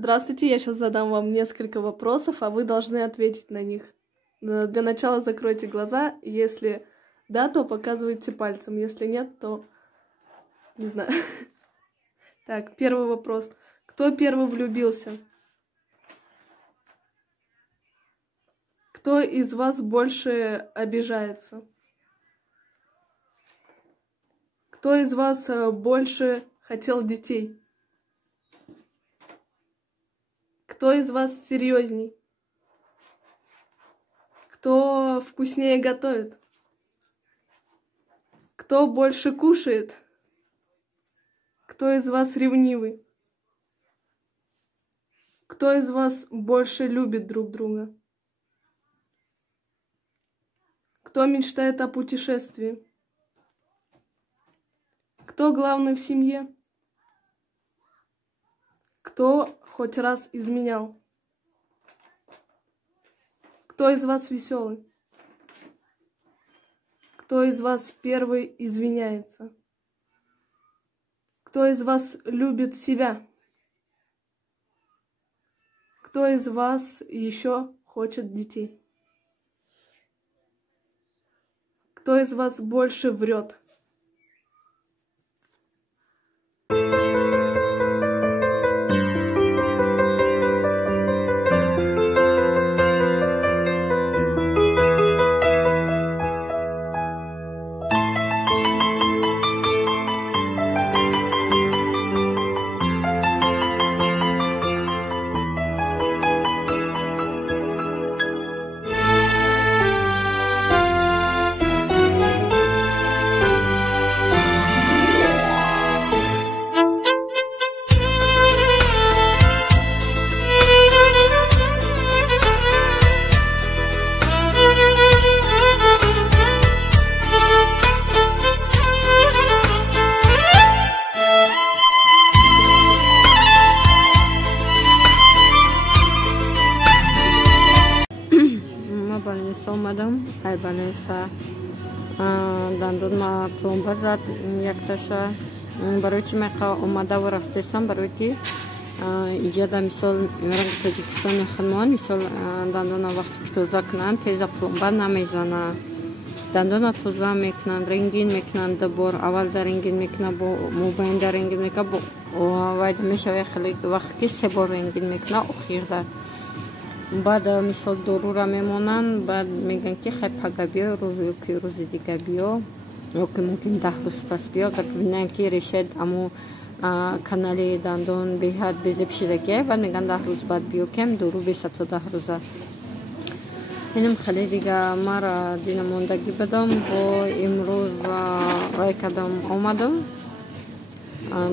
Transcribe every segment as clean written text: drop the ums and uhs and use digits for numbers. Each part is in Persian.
Здравствуйте, я сейчас задам вам несколько вопросов, а вы должны ответить на них. Для начала закройте глаза, если да, то показывайте пальцем, если нет, то не знаю. Так, первый вопрос. Кто первый влюбился? Кто из вас больше обижается? Кто из вас больше хотел детей? Кто из вас серьезней? Кто вкуснее готовит? Кто больше кушает? Кто из вас ревнивый? Кто из вас больше любит друг друга? Кто мечтает о путешествии? Кто главный в семье? Кто хоть раз изменял? Кто из вас веселый? Кто из вас первый извиняется? Кто из вас любит себя? Кто из вас еще хочет детей? Кто из вас больше врет? اومدم ایبانیسا دندون ما پلمبر زد یک تاشا برای چی مقا اومده و رفتیستم برای که ایجاد مثال رنگ تاجیکستان خانمان مثال دندون وقتی که توزه کنن تیزا پلمبر نمیزنه دندون توزه میکنن رنگین میکنن دبار اول در رنگین میکنه با موبین در رنگین میکنه با وید میشه خیلی وقتی که سه بار رنگین میکنه اخیر در بعد مثال دورو را میمونن بعد میگن که خیلی پگه بیا روز دیگه بیا یا که ممکن 10 روز پس بیا اگر ببینن که ریشه امو کانالی دندون بیهد بیزی پشیدگیه بعد میگن 10 روز بعد بیا کم دورو بیست تا 10 روزه اینم خیلی دیگه ما را دین موندگی بدم با امروز رای کدام آمدم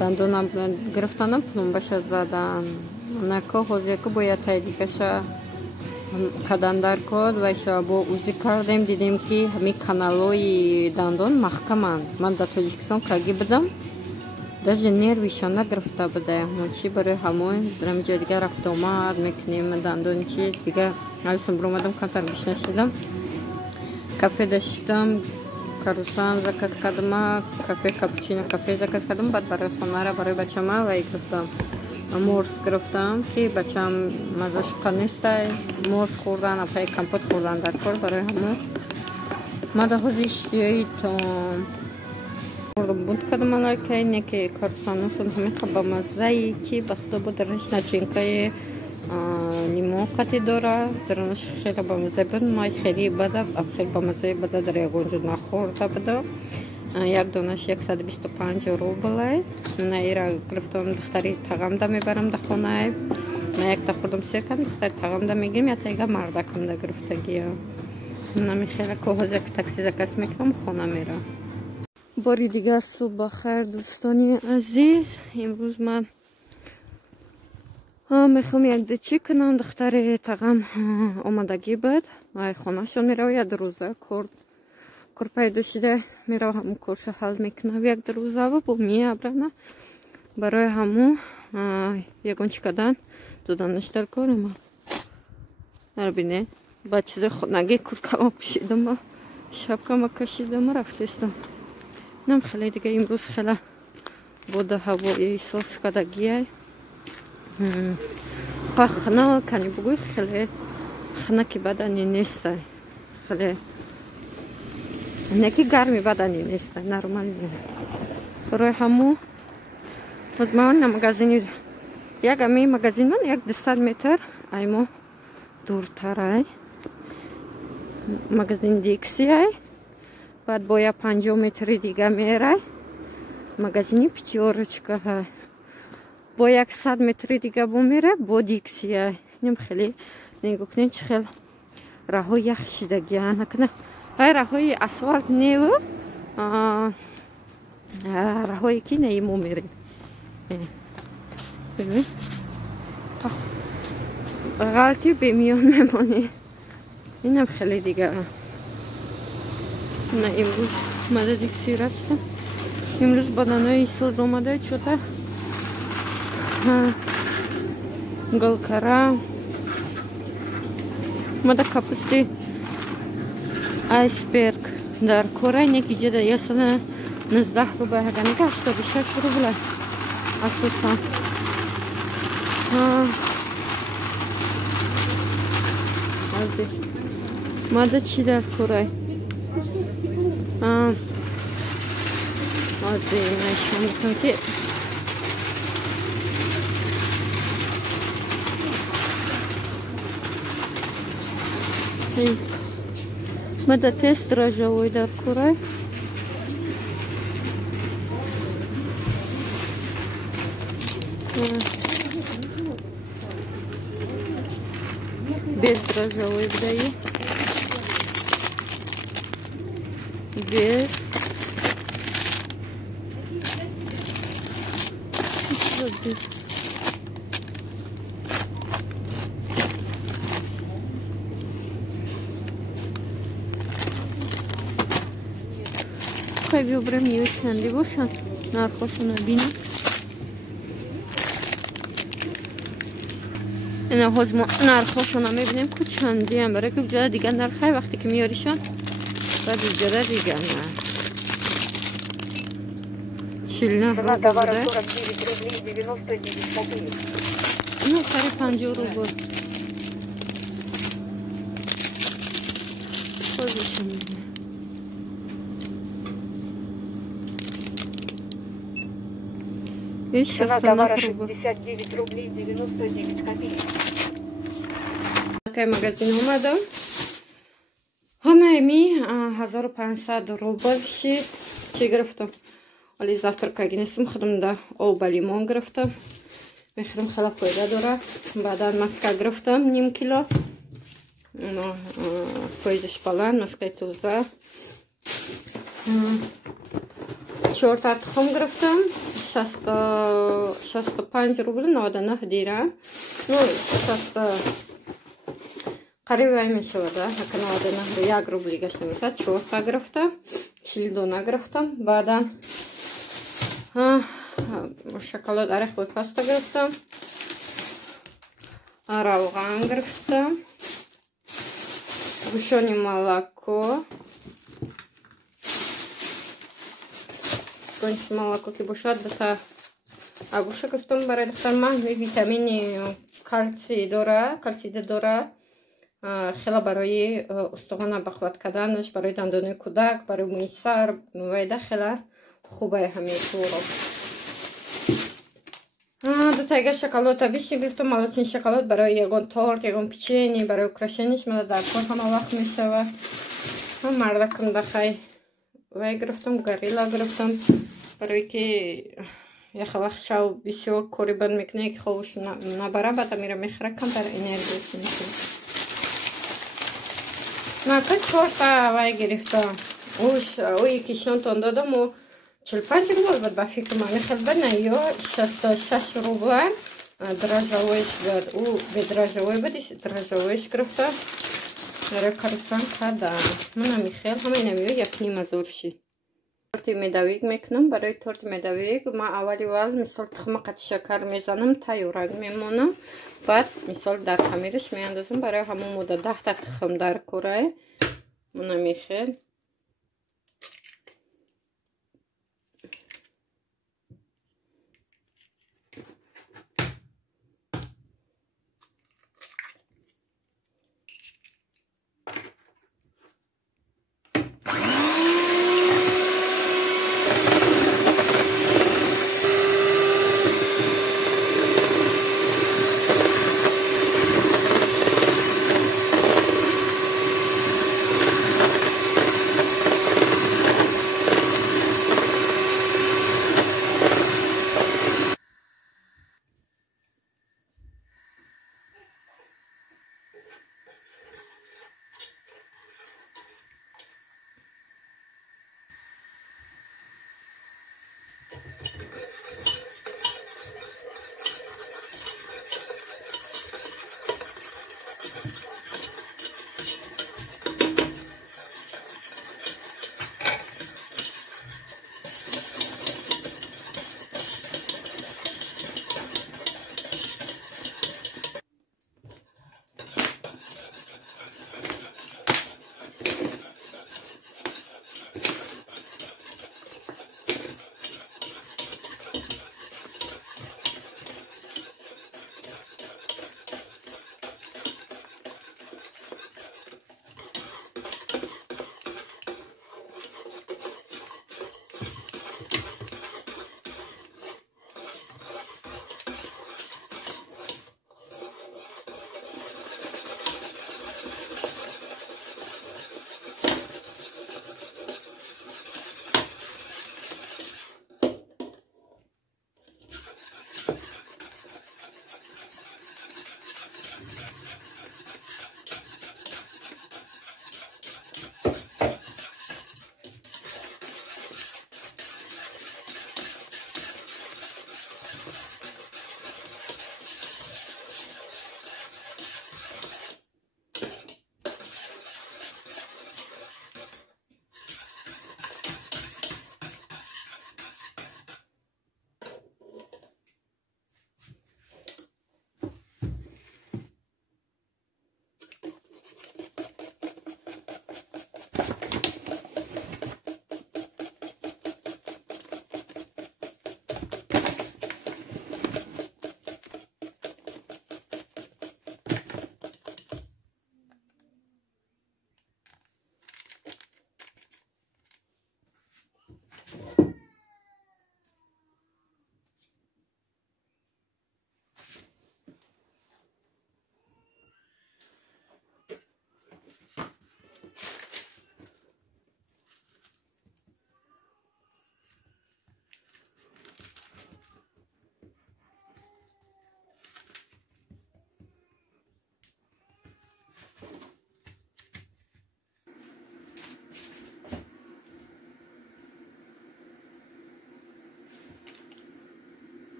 دندونم گرفتنم پلمبش زدن نکو حوزه که باید دیگه شا کدن در کد و شا با اوزی کردیم دیدیم که همی کانالوی دندون محکمند من در تاجیکستان کگی بدم داشت نیرویشان نگرفته بده من چی برای همون درم جا دیگه رفت آمد میکنیم دندون چی دیگه نویسم برو اومدم کمتر بیش نشیدم کافه داشتم کروسان زکاز کردم کافه کاپوچینو کافه زکاز کردم بعد برای خانه را برای بچه ما و گرفتم مورس گرفتم که بچم مزش قنیسته مورس خوردن اپای کمپوت خوردن در کار برای همون ما در حوزی اشتیایی تا بود کردم الان که اینه که کارسانو شد همه با مزهی که بخدا بود درش نچینکای لیمو قطعی داره درنش خیلی با مزه بود مای خیلی بده خیلی با مزه بده در یکونجو نخورده بده یک دونش 125 روبله نه ایرا گرفتم دختری تغم ده میبرم ده خونه نه یک تا خوردم سیر کردم دختری تغم ده میگیرم یا تا ایگه مردکم ده گرفتگی نمی خیلی که حوزه که تاکسی زکس میکنم خونه میرم باری دیگر صبح بخیر دوستانی عزیز امروز من میخوام یک دیچی کنم دختری تغم آمدگی بود خونه شون میره و یک روزه کرد کار پیدا شده میره همون کارش حل میکنه یک روزه و با میابرنه برای همون یکون چکدن دودنش در کارم رو بینه با چیز خودنگی کرکم پشیدم و شبکم کشیدم و رفتیستم نم خیلی دیگه امروز خیلی بوده هوایی احساس کدگیه خنا کنی بگوی خیلی خنا که بدنی نیست خیلی نکی گرمی بدنی نیست نرمال نیست برای همو از من مغازینی یک امی مغازین من یک 200 متر ایمو دورتر ای مغازین دیکسی ای بعد با یک 50 متر دیگه میره مغازینی پیچورچکا های با 100 متر دیگه بمیره با دیکسی ای نیم خیلی نگو کنین چه خیلی راهو یخشیدگی نکنه های راهوی اسفالت نیو راهوی که نیمو میره ببین غلطی به میان میمونی اینم خیلی دیگه نه امروز مده دیکسی رفتم امروز بدنای سوز اومده چوتا گلکارا مده کپستی آیسبرگ در کره نیکی جده یه سنه 19 روبه هگانی که 86 روبه اساسا ماده چی در کره ازی نشون میکنم که ماده تست را جوی در کره без дрожжевой вдаю без خواهی بیابرم نیو چندی باشن نرخوشو نبینم اینا حاز ما نرخوشو نمیبینیم که چندی هم برای که بجاده دیگه نرخه وقتی که میاریشن بعد بجاده دیگه نه 49 روبه بوده ну سر 50 روبه خودشون میده Видишь, цена товара 69 рублей 99 копеек. Такой магазин اومدم. همه می 1500 روبل شد. چی گرفتم؟ ولی завтракаги нестам خودم دا آب با لیمون گرفتم. میخرم خیلی فایده داره. بعدا مسکه گرفتم نیم کیلو. فایدش بالان مسکه توزه. 4 تا تخم گرفتم 65 روبل 99 دیره ну 60 قریب میشه ده هک 99 1 روبل گشت میشه 4 تا گرفتم 42 گرفتم بعدا شکلات ارخ و پاستا گرفتم روغن گرفتم گوشانی молоко کنچ молоко که باشد بتا агуша گفتم برای دختر من ویتامین کلسی داره کلسید داره خیلی برای استخوان بخواد کردنش برای دندان کودک برای موی سر ویده خیلی خوبه همه طورا دو تا شکلات بیشتر گرفتم مالتین شکلات برای یگان تارت یگان پیچینی برای اکراشنش من در کار همه وقت میشه و مردکم دخواه وی گرفتم گریلا گرفتم برای که یه وقت شو بسیار کاری بند میکنه که خوش نبره بعد میره میخره کم برای انرژیش میشه نه که 4 تا وی گرفتم او یکیشان تان دادم و 45 روبل بود با فکر من خیلی بد نه یا 66 روبل درجویش بود او به درجوی بود درجویش گرفتم برای کارستان کردم من میخیل همه نمیو یک نیم ازور شی تورت میدویگ میکنم برای تورت میدویگ ما اولی واز مثال تخم قطع شکر میزنم تا یورگ میمونم بعد مثال در خمیرش میاندازم برای همون مدت 10 تا تخم در کره من میخیل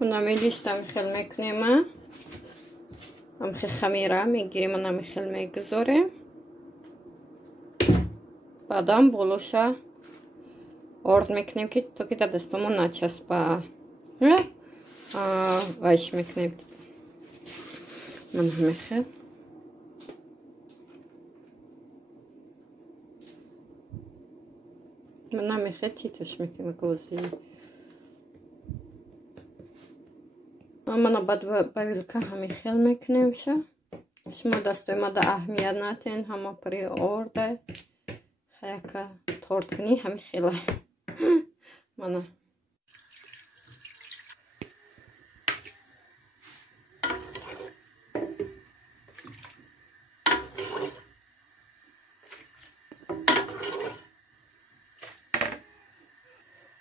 اونم لیستم خیلی میکنیم. هم خمیره میگیریم اونم خیلی میگذاریم. بعدم بولوشا آرد میکنیم که تو که در دستمون نچسبه. وایش میکنیم. من میخوام. من نمیخوام تیتوش میکنم گوزی. من بعد باید که همین خیلی میکنیم شو. شما دستوی ما در اهمیت نتین همه پری آرده. خیلی که تارد کنی همین خیلی.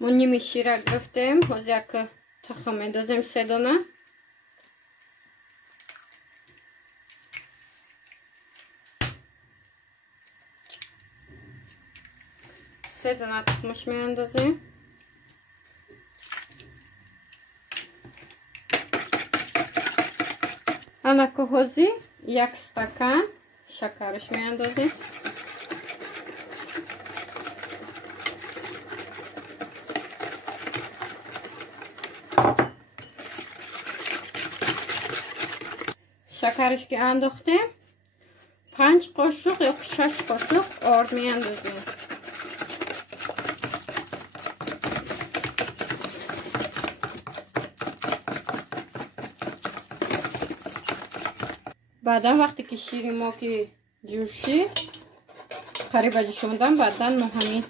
من نیمی شیره گرفتیم. باز یک تخم میدازیم 3 دانه. سه دانه تخمش میاندازیم. انا کوهوزی 1 استکان شکرش میاندازیم. شکرش که انداختیم 5 قاشق یا 6 قاشق آرد میاندازیم. بعدا وقتی که شیری ما که جور شید قریبا جوشوندم بعدا ما همین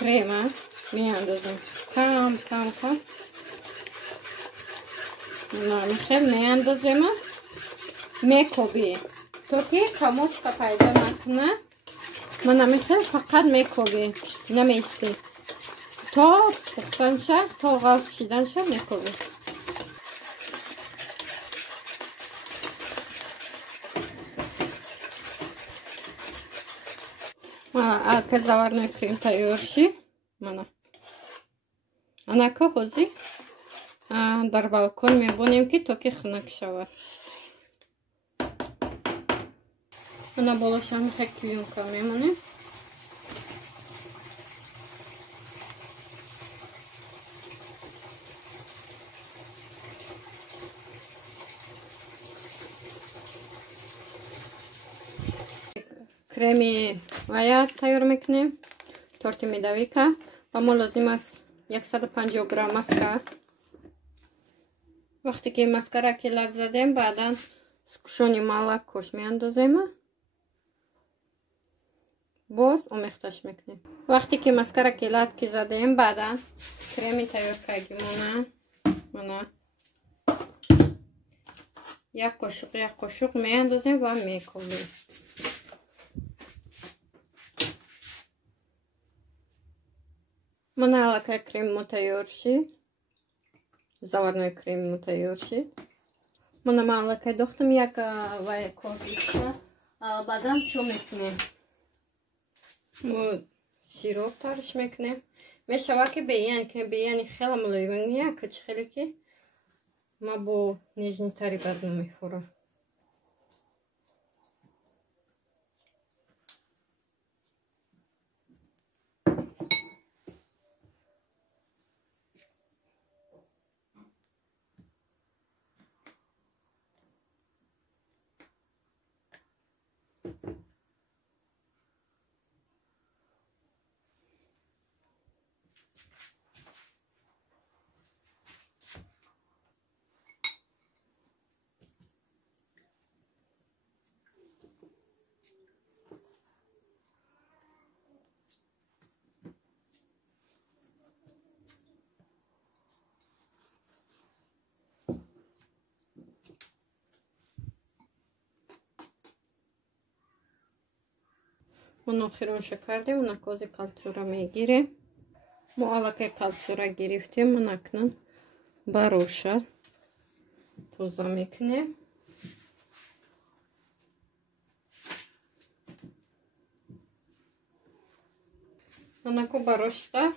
کریم میاندازیم کم کم کم. خیلی میاندازیم میکوبیم تو که کموچکا پیدا نکنه. من خیلی فقط میکوبیم نمیستی تا پختن شد تا غاز شیدن شد میکوبیم. که заварной крем тайёр ши. мана анака ҳозир дар балкон мебонем ки то ки хунак шавад. мана болошам хек клюнка мемонем. креми вая тайёр мекунем. торти медовика ва мо лозим аст 150 грамм маска. вақте ки маскара келак задем баъдан кушони молокош меандозем. боз омехташ мекунем. вақте ки маскара келак ки задем баъдан креми тайёр кардимона мана 1 қошуқ меандозем ва мекунем. мана аллакай крем тайёр шид. заварной крем тайёр шид. мана ман аллакай дохтам як вай корбиста. баъдан чо мекунем? сироп тариш мекунем. мешавад ки беяни хеле мулоим як кач хеле ки ма бо нежнитари бад намехӯрам. اون آخرونشو کردیم. اون کوزی کالچورا میگیریم. ما الان کالچورا گرفتیم. من اکنون باروشا توزا میکنیم. من اکو باروشتا.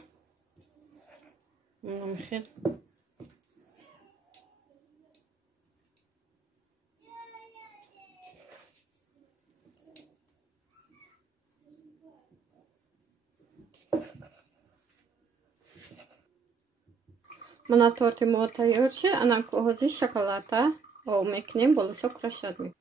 من میخوام мана торти мо тайёр шид. Ана ҳозир шоколада об мекунем, болушо крашад мекунем.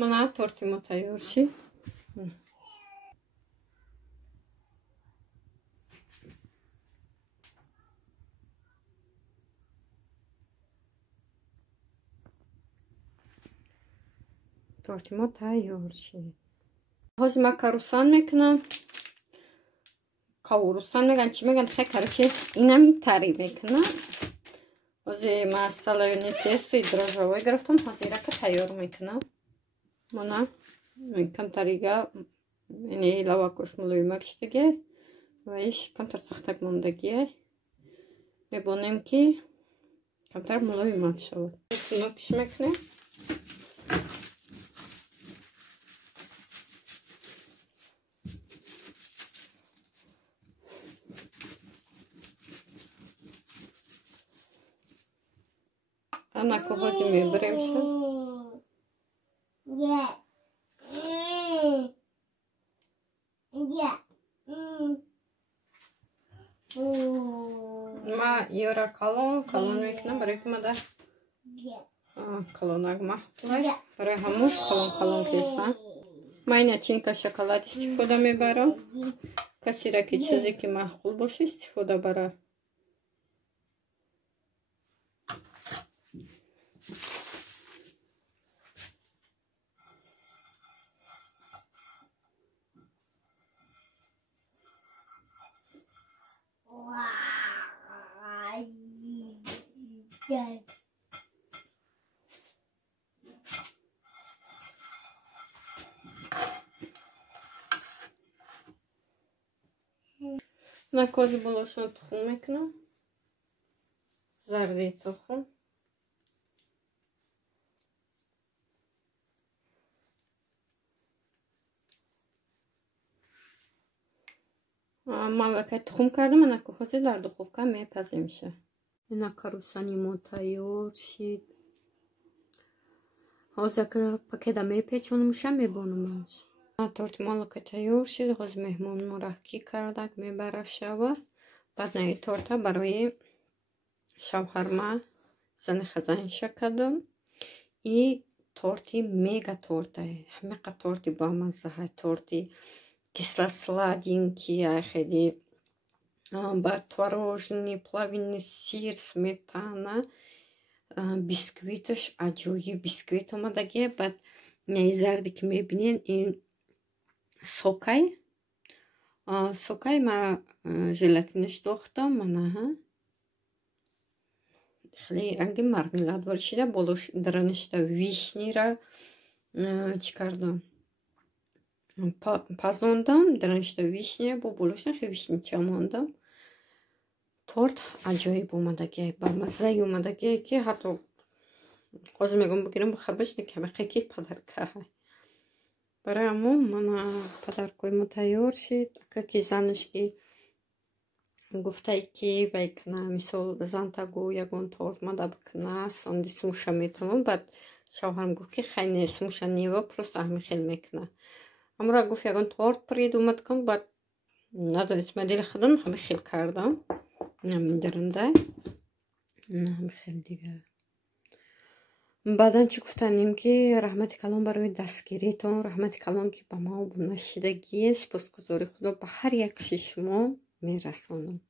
Мана торти мо тайёр шид. торти мо тайёр шид. ҳозир ман карусан мекунам. Кавурусан меган чӣ меган хе короче инам тари мекунам. ҳозир ман салони тести дрожжовой гирифтам. ҳозир рака тайёр мекунам. Мана камтарига яъне лавакош мулоимак шидаге ва иш камтар сахтак мондагие. Мебонем ки камтар мулоимак шавад. Нӯкиш мекунем. Ана коҳози мебарем ша. Ма ёра калон мекунам барои ки мада калонак маҳқулай барои ҳамуш калон кесам. Ман ин начинка шоколад истифода мебарам. Касира ки чизе ки маҳқул боша истифода бара. На кози болошон тухм мекунам. Зарди тухм. Ман вакай тухм кардам, ана ҳозир дар духовка мепазе меша. Ина карусани мо тайёр шид. ҳозир пакета мепечонамша мебонамаш. торти молоко тайёр шид. ҳозир меҳмон мурахкӣ кардак мебара шава. Баъд наи торта барои шавҳарма зани хазанша кардам. И торти мега торта. Ҳамақа торти бамазза, торти кисло-сладенький, хеле ба творожный, плавленый сир, сметана, бисквиташ аҷоиб бисквит омадаге. Баъд наи зарди ки мебинен ин сокай ма желатинаш дохтам. манаҳа хеле ранги мармеладвар шида. болош драништа вишнира чӣ кардам пазондам. драништа вишня бо болошна хеле вишнича мондам. торт аҷоиб омадаге, бамаззаи омадаге ки ҳатто ҳозир мегӯям бигирам бахарбашне камақеки падарка. барои ҳамон мана падаркои мо тайёр шид. акаки занаш ки гуфтае ки вайкна мисол зантагу ягон торт мада бикна сондисмуша метавон. баъд شوهرم گفت که خیلی نسموشن نیوا پروست همین خیلی میکنه اما را گفت یکان تورت پرید اومد کن بعد ندانست من دیل خودم همین خیلی کردم همین درنده همین خیلی دیگه بعدن چی گفتنیم که رحمت کلام برای دستگیریتون رحمت کلام که با ما و نشیدگی سپاسگزاری خدا به هر یک شما میرسانم